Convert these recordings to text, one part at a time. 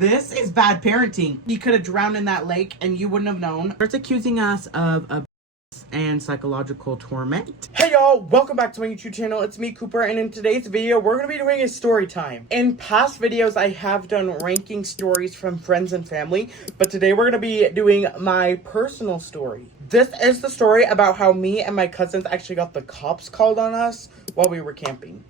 This is bad parenting. He could have drowned in that lake and you wouldn't have known. Starts accusing us of abuse and psychological torment. Hey y'all, welcome back to my YouTube channel. It's me, Cooper, and in today's video, we're going to be doing a story time. In past videos, I have done ranking stories from friends and family, but today we're going to be doing my personal story. This is the story about how me and my cousins actually got the cops called on us while we were camping.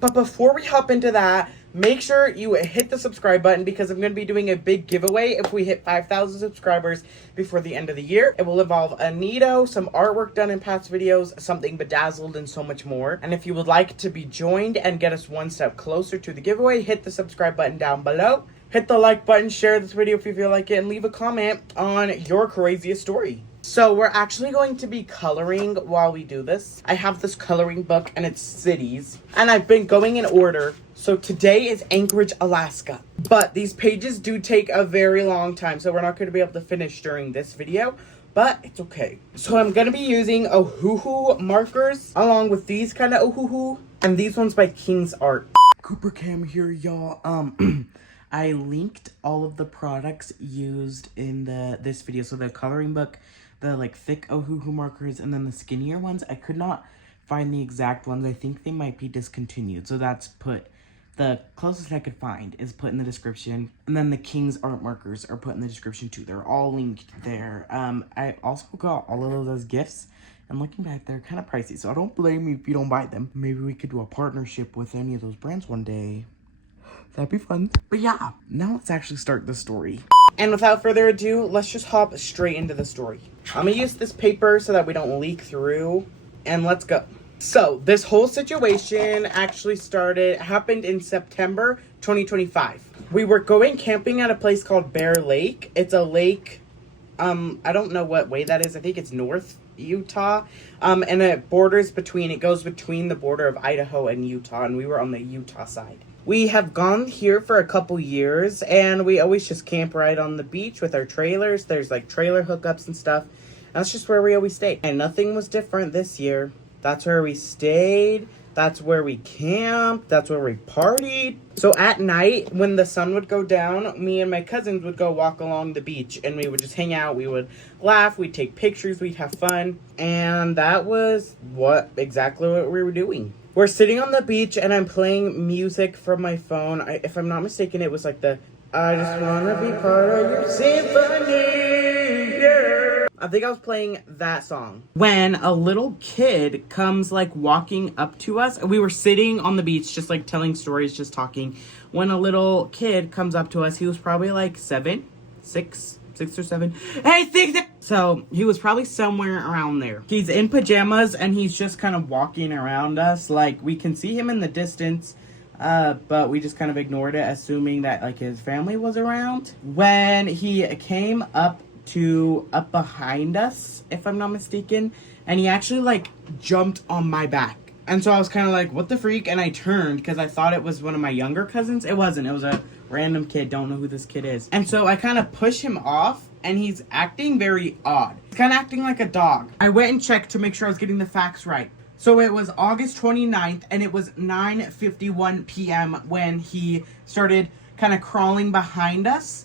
But before we hop into that, make sure you hit the subscribe button because I'm going to be doing a big giveaway if we hit 5,000 subscribers before the end of the year. It will involve a Neato, some artwork done in past videos, something bedazzled, and so much more. And if you would like to be joined and get us one step closer to the giveaway, hit the subscribe button down below. Hit the like button, share this video if you feel like it, and leave a comment on your craziest story. So we're actually going to be coloring while we do this. I have this coloring book and it's cities, and I've been going in order. So today is Anchorage, Alaska, but these pages do take a very long time, so we're not going to be able to finish during this video, but it's okay. So I'm going to be using Ohuhu markers along with these kind of Ohuhu, and these ones by King's Art. Cooper Cam here, y'all. I linked all of the products used in this video. So the coloring book, the like thick Ohuhu markers, and then the skinnier ones. I could not find the exact ones. I think they might be discontinued. So that's put, the closest I could find is put in the description. And then the King's Art markers are put in the description too. They're all linked there. I also got all of those as gifts. And looking back, they're kind of pricey. So I don't blame you if you don't buy them. Maybe we could do a partnership with any of those brands one day. That'd be fun. But yeah, now let's actually start the story. And without further ado, let's just hop straight into the story. I'm gonna use this paper so that we don't leak through, and let's go. So this whole situation actually happened in September 2025. We were going camping at a place called Bear Lake. It's a lake, I don't know what way that is. I think it's North Utah, and it goes between the border of Idaho and Utah, and we were on the Utah side. We have gone here for a couple years, and we always just camp right on the beach with our trailers. There's like trailer hookups and stuff. That's just where we always stay. And nothing was different this year. That's where we stayed. That's where we camped. That's where we partied. So at night, when the sun would go down, me and my cousins would go walk along the beach, and we would just hang out. We would laugh. We'd take pictures. We'd have fun. And that was exactly what we were doing. We're sitting on the beach, and I'm playing music from my phone. If I'm not mistaken, it was like the I just wanna be part of your symphony, yeah. I think I was playing that song when a little kid comes like walking up to us. We were sitting on the beach just like telling stories, just talking, when a little kid comes up to us. He was probably like 6 or 7. Hey, 6. So he was probably somewhere around there. He's in pajamas and he's just kind of walking around us. Like, we can see him in the distance, but we just kind of ignored it, assuming that like his family was around. When he came up behind us, if I'm not mistaken, and he actually like jumped on my back. And so I was kind of like, what the freak? And I turned because I thought it was one of my younger cousins. It wasn't. It was a random kid. Don't know who this kid is. And so I kind of push him off, and he's acting very odd. He's kind of acting like a dog. I went and checked to make sure I was getting the facts right. So it was August 29th, and it was 9:51 p.m. when he started kind of crawling behind us.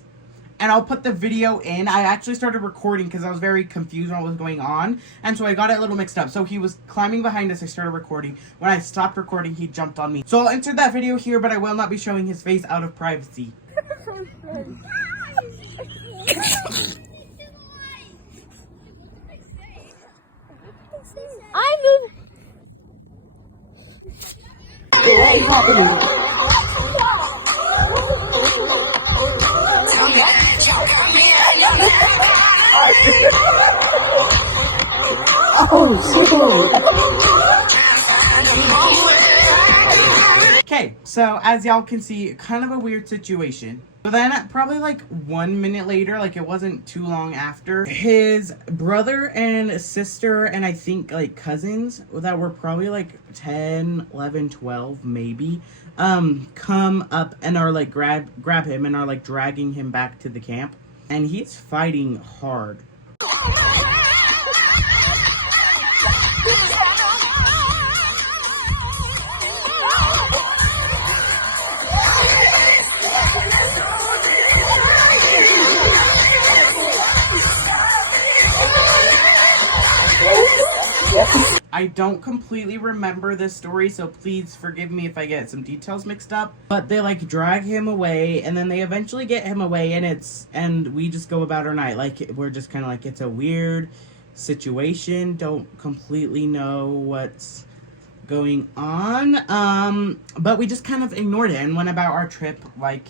And I'll put the video in. I actually started recording because I was very confused on what was going on. And so I got it a little mixed up. So he was climbing behind us. I started recording. When I stopped recording, he jumped on me. So I'll insert that video here, but I will not be showing his face out of privacy. I move. What is happening? Okay, so as y'all can see, kind of a weird situation. So then probably like 1 minute later, like it wasn't too long after, his brother and sister and I think like cousins that were probably like 10, 11, 12 maybe, come up and are like grab him and are like dragging him back to the camp. And he's fighting hard. I don't completely remember this story, so please forgive me if I get some details mixed up. But they like drag him away, and then they eventually get him away, and we just go about our night. Like, we're just kind of like, it's a weird situation. Don't completely know what's going on. But we just kind of ignored it and went about our trip like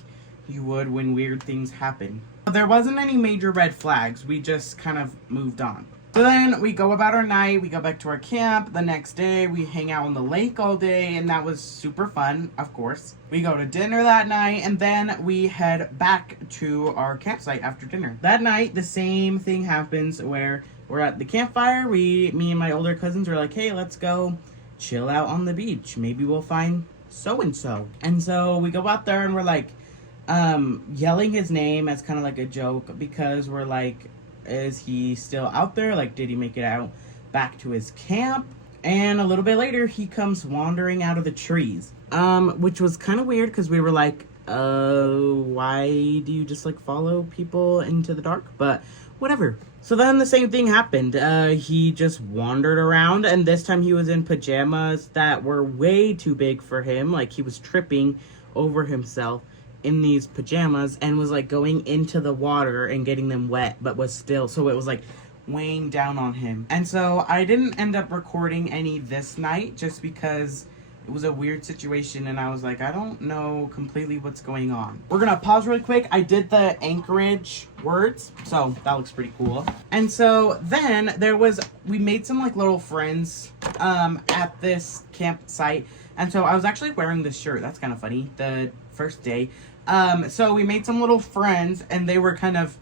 you would when weird things happen. There wasn't any major red flags. We just kind of moved on. So then we go about our night, we go back to our camp. The next day, we hang out on the lake all day, and that was super fun, of course. We go to dinner that night, and then we head back to our campsite after dinner. That night, the same thing happens where we're at the campfire. Me and my older cousins are like, hey, let's go chill out on the beach. Maybe we'll find so-and-so. And so we go out there, and we're like, yelling his name as kind of like a joke, because we're like, is he still out there? Like, did he make it out back to his camp? And a little bit later, he comes wandering out of the trees, which was kind of weird, because we were like, why do you just like follow people into the dark? But whatever. So then the same thing happened. He just wandered around, and this time he was in pajamas that were way too big for him. Like, he was tripping over himself in these pajamas and was like going into the water and getting them wet, but was still, so it was like weighing down on him. And so I didn't end up recording any this night just because it was a weird situation, and I was like, I don't know completely what's going on. We're gonna pause really quick. I did the Anchorage words, so that looks pretty cool. And so then we made some like little friends at this campsite. And so I was actually wearing this shirt. That's kind of funny. The first day. So we made some little friends, and we were kind of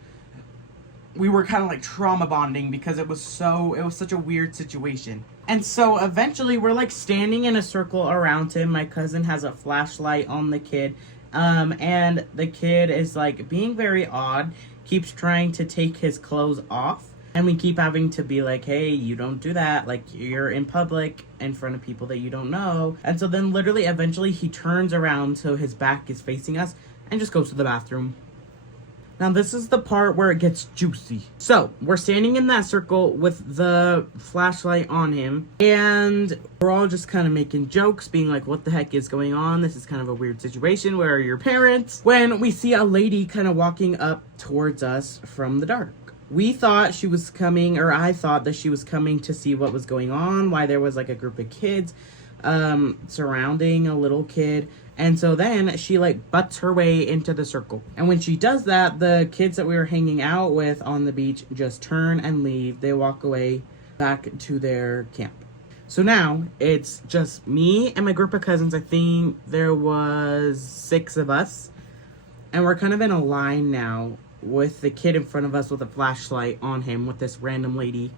like trauma bonding, because it was such a weird situation. And so eventually we're like standing in a circle around him. My cousin has a flashlight on the kid. And the kid is like being very odd, keeps trying to take his clothes off. And we keep having to be like, hey, you don't do that. Like, you're in public in front of people that you don't know. And so then literally eventually he turns around so his back is facing us and just goes to the bathroom. Now this is the part where it gets juicy. So we're standing in that circle with the flashlight on him, and we're all just kind of making jokes, being like, what the heck is going on? This is kind of a weird situation. Where are your parents? When we see a lady kind of walking up towards us from the dark. We thought she was coming, or I thought that she was coming to see what was going on, why there was like a group of kids surrounding a little kid. And so then she like butts her way into the circle. And when she does that, the kids that we were hanging out with on the beach just turn and leave. They walk away back to their camp. So now it's just me and my group of cousins. I think there was 6 of us. And we're kind of in a line now, with the kid in front of us with a flashlight on him, with this random lady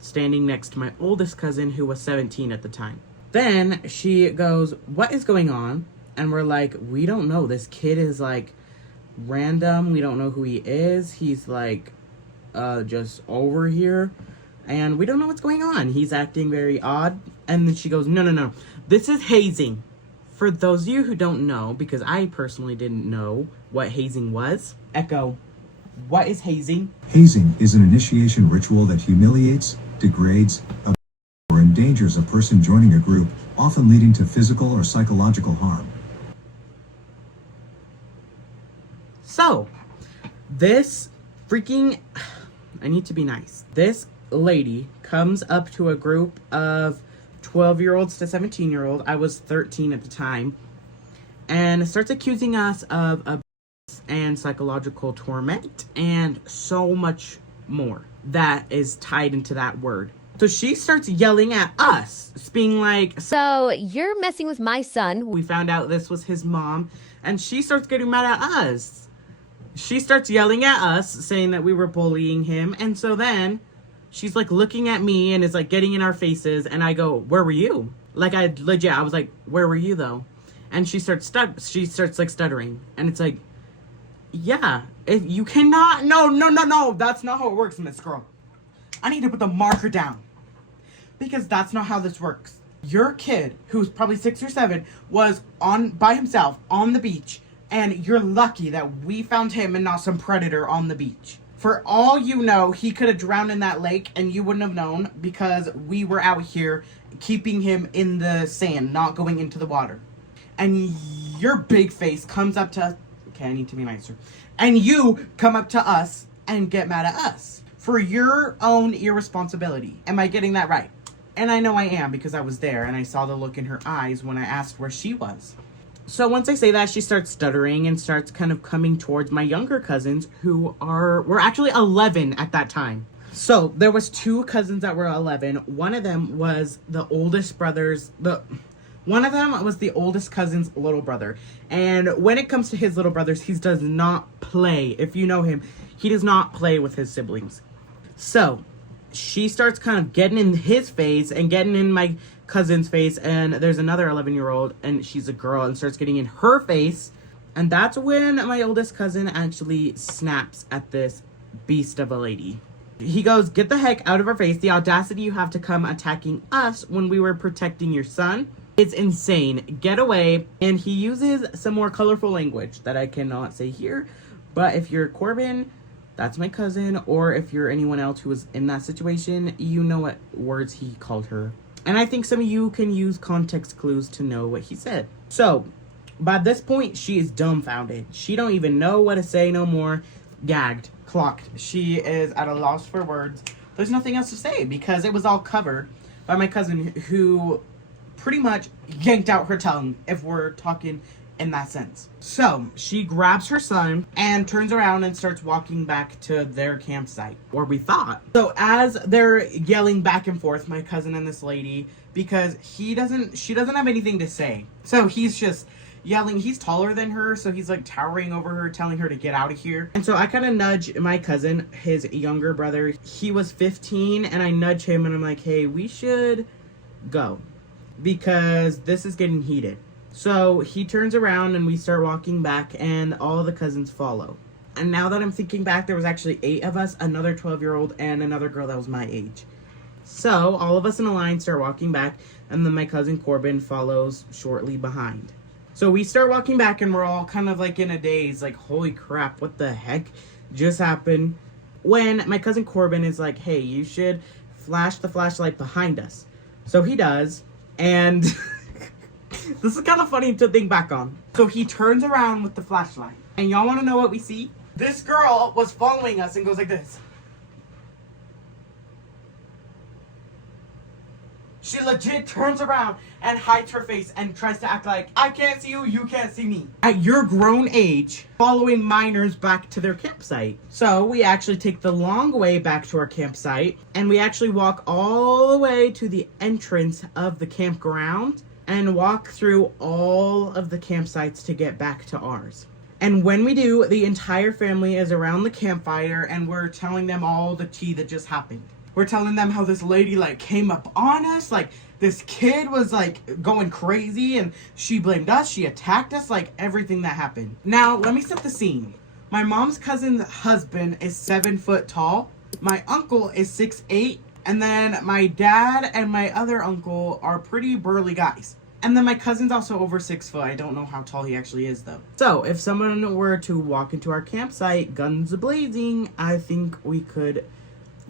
standing next to my oldest cousin, who was 17 at the time. Then she goes, what is going on? And we're like, we don't know. This kid is like random. We don't know who he is. He's like just over here, and we don't know what's going on. He's acting very odd. And then she goes, no. This is hazing. For those of you who don't know, because I personally didn't know what hazing was. Echo. What is hazing? Hazing is an initiation ritual that humiliates, degrades, or endangers a person joining a group, often leading to physical or psychological harm. So, this freaking... I need to be nice. This lady comes up to a group of 12-year-olds to 17-year-old. I was 13 at the time. And starts accusing us of abuse and psychological torment and so much more that is tied into that word. So she starts yelling at us, being like, so you're messing with my son. We found out this was his mom, and she starts getting mad at us. She starts yelling at us, saying that we were bullying him. And so then she's like looking at me and is like getting in our faces, and I go, where were you? Like, I was like, where were you though? And she starts like stuttering, and it's like, yeah, if you cannot, no, that's not how it works, Miss Girl. I need to put the marker down, because that's not how this works. Your kid, who's probably 6 or 7, was by himself on the beach, and you're lucky that we found him and not some predator on the beach. For all you know, he could have drowned in that lake and you wouldn't have known because we were out here keeping him in the sand, not going into the water. And your big face comes up to us. Okay, I need to be nicer. And you come up to us and get mad at us for your own irresponsibility. Am I getting that right? And I know I am because I was there and I saw the look in her eyes when I asked where she was. So once I say that, she starts stuttering and starts kind of coming towards my younger cousins who were actually 11 at that time. So there was two cousins that were 11. One of them was the oldest cousin's little brother. And when it comes to his little brothers, he does not play. If you know him, he does not play with his siblings. So she starts kind of getting in his face and getting in my cousin's face, and there's another 11-year-old and she's a girl and starts getting in her face, and that's when my oldest cousin actually snaps at this beast of a lady. He goes, "Get the heck out of our face. The audacity you have to come attacking us when we were protecting your son. It's insane. Get away." And he uses some more colorful language that I cannot say here, but if you're Corbin, that's my cousin, or if you're anyone else who was in that situation, you know what words he called her. And I think some of you can use context clues to know what he said. So, by this point, she is dumbfounded. She don't even know what to say no more. Gagged. Clocked. She is at a loss for words. There's nothing else to say because it was all covered by my cousin who pretty much yanked out her tongue, if we're talking in that sense. So, she grabs her son and turns around and starts walking back to their campsite, or we thought. So, as they're yelling back and forth, my cousin and this lady, because she doesn't have anything to say. So, he's just yelling. He's taller than her, so he's like towering over her, telling her to get out of here. And so, I kind of nudge my cousin, his younger brother. He was 15, and I nudge him, and I'm like, "Hey, we should go, because this is getting heated." So he turns around and we start walking back, and all the cousins follow. And now that I'm thinking back, there was actually 8 of us, another 12-year-old and another girl that was my age. So all of us in a line start walking back, and then my cousin Corbin follows shortly behind. So we start walking back, and we're all kind of like in a daze, like, holy crap, what the heck just happened? When my cousin Corbin is like, "Hey, you should flash the flashlight behind us." So he does, and this is kind of funny to think back on. So he turns around with the flashlight. And y'all want to know what we see? This girl was following us and goes like this. She legit turns around and hides her face and tries to act like, "I can't see you, you can't see me." At your grown age, following minors back to their campsite. So we actually take the long way back to our campsite, and we actually walk all the way to the entrance of the campground and walk through all of the campsites to get back to ours. And when we do, the entire family is around the campfire, and we're telling them all the tea that just happened. We're telling them how this lady, like, came up on us, like, this kid was, like, going crazy, and she blamed us, she attacked us, like, everything that happened. Now, let me set the scene. My mom's cousin's husband is 7 foot tall. My uncle is 6'8", and then my dad and my other uncle are pretty burly guys. And then my cousin's also over 6 foot. I don't know how tall he actually is, though. So, if someone were to walk into our campsite, guns a-blazing, I think we could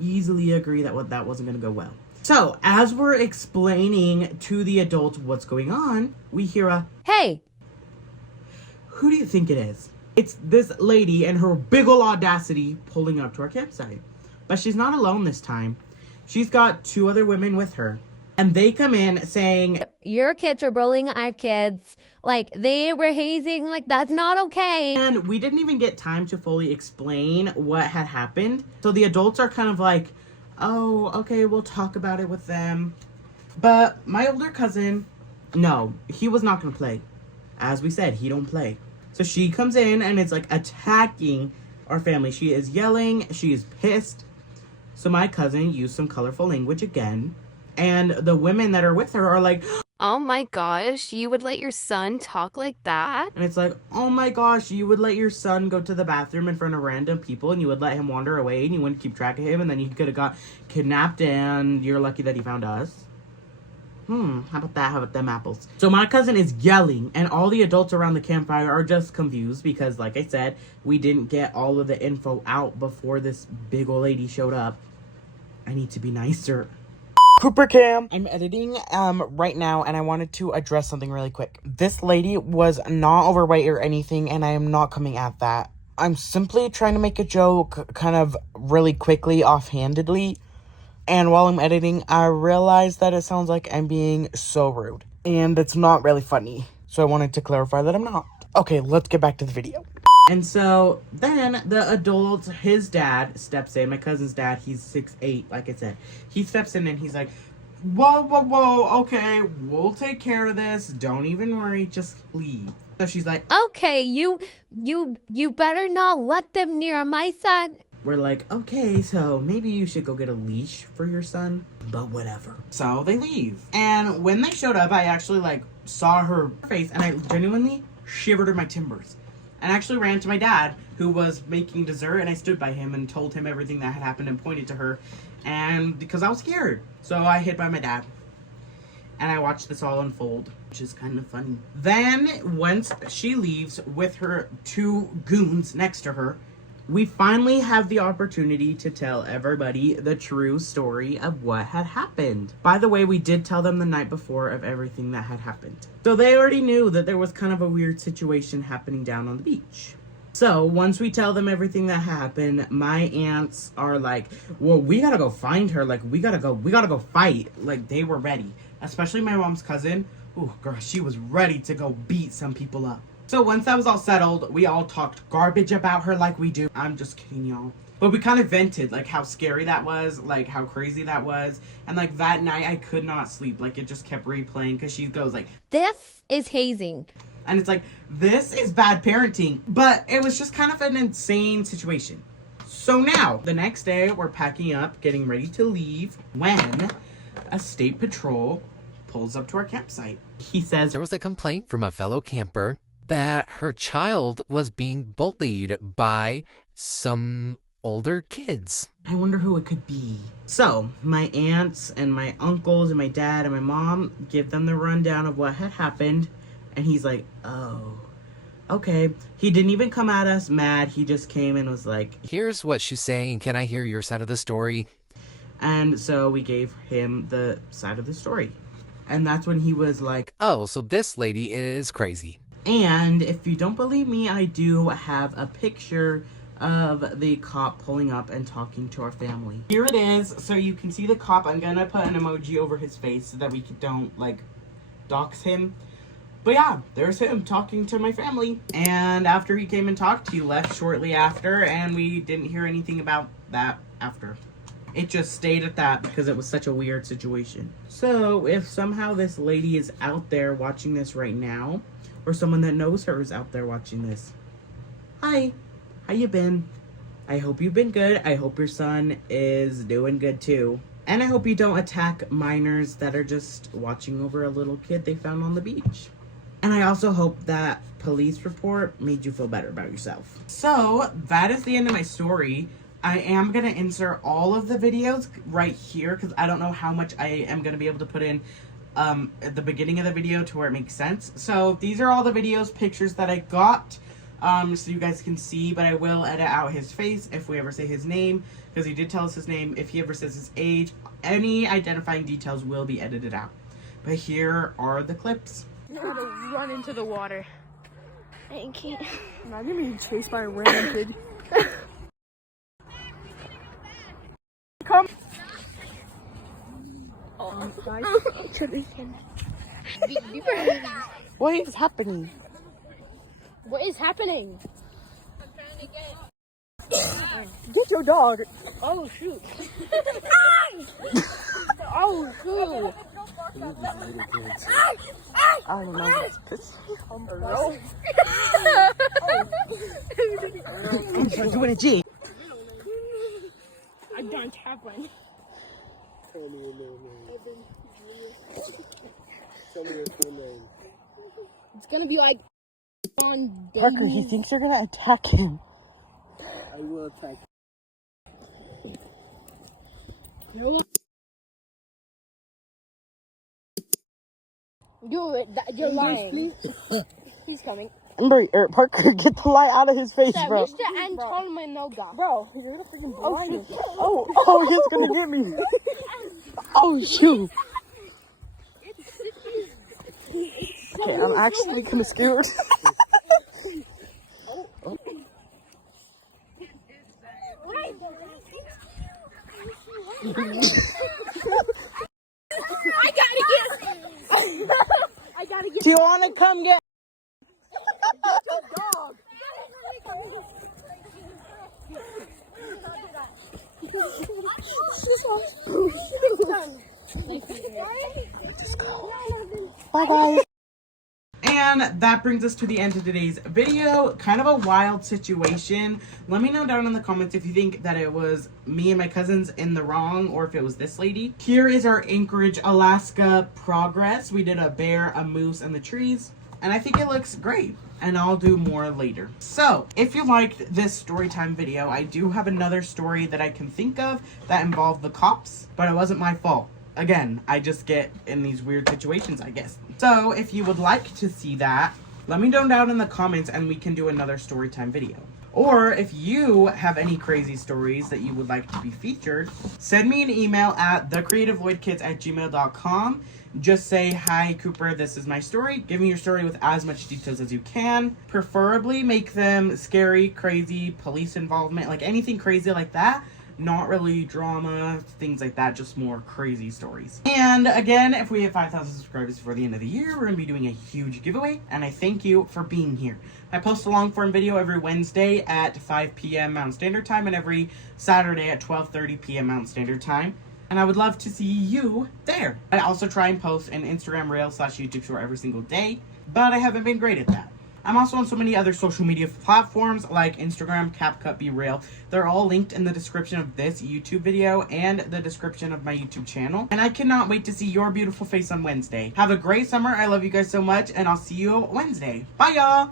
easily agree that that wasn't going to go well. So, as we're explaining to the adults what's going on, we hear a, Hey! Who do you think it is? It's this lady and her big ol' audacity pulling up to our campsite. But she's not alone this time. She's got 2 other women with her. And they come in saying, Your kids are bullying our kids. Like, they were hazing. Like, that's not okay. And we didn't even get time to fully explain what had happened. So the adults are kind of like, "Oh, okay, we'll talk about it with them." But my older cousin, no, he was not going to play. As we said, he don't play. So she comes in and it's like attacking our family. She is yelling. She is pissed. So my cousin used some colorful language again. And the women that are with her are like, "Oh my gosh, you would let your son talk like that?" And it's like, "Oh my gosh, you would let your son go to the bathroom in front of random people and you would let him wander away and you wouldn't keep track of him and then he could have got kidnapped and you're lucky that he found us." how about that? How about them apples? So my cousin is yelling, and all the adults around the campfire are just confused because, like I said, we didn't get all of the info out before this big old lady showed up. I need to be nicer. Cooper Cam. I'm editing right now, and I wanted to address something really quick. This lady was not overweight or anything, and I am not coming at that. I'm simply trying to make a joke kind of really quickly, offhandedly. And while I'm editing, I realize that it sounds like I'm being so rude. And it's not really funny. So I wanted to clarify that I'm not. Okay, let's get back to the video. And so then the adult, his dad, steps in. My cousin's dad, he's 6'8", like I said. He steps in and he's like, whoa, okay, we'll take care of this. Don't even worry, just leave. So she's like, Okay, you better not let them near my son. we're like, okay, so maybe you should go get a leash for your son, but whatever. So they leave. And when they showed up, I actually like saw her face and I genuinely shivered in my timbers. And actually ran to my dad, who was making dessert, and I stood by him and told him everything that had happened and pointed to her. And because I was scared, so I hid by my dad. And I watched this all unfold, which is kind of funny. Then, once she leaves with her 2 goons next to her, we finally have the opportunity to tell everybody the true story of what had happened. By the way, we did tell them the night before of everything that had happened. So they already knew that there was kind of a weird situation happening down on the beach. So once we tell them everything that happened, my aunts are like, well, we gotta go find her. Like, we gotta go fight. Like, they were ready. Especially my mom's cousin. Ooh, girl, she was ready to go beat some people up. So once that was all settled, we all talked garbage about her like we do. I'm just kidding, y'all. But we kind of vented, like, how scary that was, like, how crazy that was. And, like, that night, I could not sleep. Like, it just kept replaying because she goes, like, This is hazing. and it's like, this is bad parenting. But it was just kind of an insane situation. So now, the next day, we're packing up, getting ready to leave, when a state patrol pulls up to our campsite. He says, There was a complaint from a fellow camper that her child was being bullied by some older kids. I wonder who it could be. So, my aunts and my uncles and my dad and my mom give them the rundown of what had happened. And he's like, oh, okay. He didn't even come at us mad. He just came and was like, Here's what she's saying. Can I hear your side of the story? and so we gave him the side of the story. And that's when he was like, Oh, so this lady is crazy. and if you don't believe me, I do have a picture of the cop pulling up and talking to our family. Here it is. So you can see the cop. I'm gonna put an emoji over his face so that we don't, like, dox him. But yeah, there's him talking to my family. And after he came and talked, he left shortly after, and we didn't hear anything about that after. It just stayed at that because it was such a weird situation. So if somehow this lady is out there watching this right now, or someone that knows her is out there watching this, hi, how you been? I hope you've been good. I hope your son is doing good too. And I hope you don't attack minors that are just watching over a little kid they found on the beach. And I also hope that police report made you feel better about yourself. So that is the end of my story. I am going to insert all of the videos right here because I don't know how much I am going to be able to put in at the beginning of the video to where it makes sense. So these are all the videos, pictures that I got so you guys can see, but I will edit out his face if we ever say his name because he did tell us his name. If he ever says his age, any identifying details will be edited out. But here are the clips. I'm gonna run into the water. I can't. Imagine being chased by a random kid. Come. Oh, guys. What is happening? What is happening? Get your dog. Oh shoot. Oh shoot. I don't know. I'm just doing a G. I don't have one. Tell me your name. Tell me your full name. It's gonna be like on Parker, he thinks you're gonna attack him. I will attack. No. You're lying. He's coming. Amber, Parker, get the light out of his face, bro. Mr. Anton Manoga. Bro, he's gonna freaking blind us. Oh, he's gonna get me. Oh, shoot. Okay, I'm actually kind of scared. I gotta get Do you want to come get? the dog. Bye, guys. And that brings us to the end of today's video. Kind of a wild situation. Let me know down in the comments if you think that it was me and my cousins in the wrong or if it was this lady. Here is our Anchorage, Alaska progress. We did a bear, a moose, and the trees. And I think it looks great. And I'll do more later. So, if you liked this story time video, I do have another story that I can think of that involved the cops. But it wasn't my fault. Again, I just get in these weird situations, I guess. So, if you would like to see that, let me know down in the comments and we can do another storytime video. Or if you have any crazy stories that you would like to be featured, send me an email at thecreativeloidkids@gmail.com. Just say, hi, Cooper, this is my story. Give me your story with as much details as you can. Preferably make them scary, crazy, police involvement, like anything crazy like that. Not really drama, things like that, just more crazy stories. And again, if we hit 5,000 subscribers before the end of the year, we're going to be doing a huge giveaway, and I thank you for being here. I post a long-form video every Wednesday at 5 p.m. Mountain Standard Time and every Saturday at 12:30 p.m. Mountain Standard Time, and I would love to see you there. I also try and post an Instagram Reel / YouTube short every single day, but I haven't been great at that. I'm also on so many other social media platforms like Instagram, CapCut, BeReal. They're all linked in the description of this YouTube video and the description of my YouTube channel. And I cannot wait to see your beautiful face on Wednesday. Have a great summer. I love you guys so much, and I'll see you Wednesday. Bye, y'all.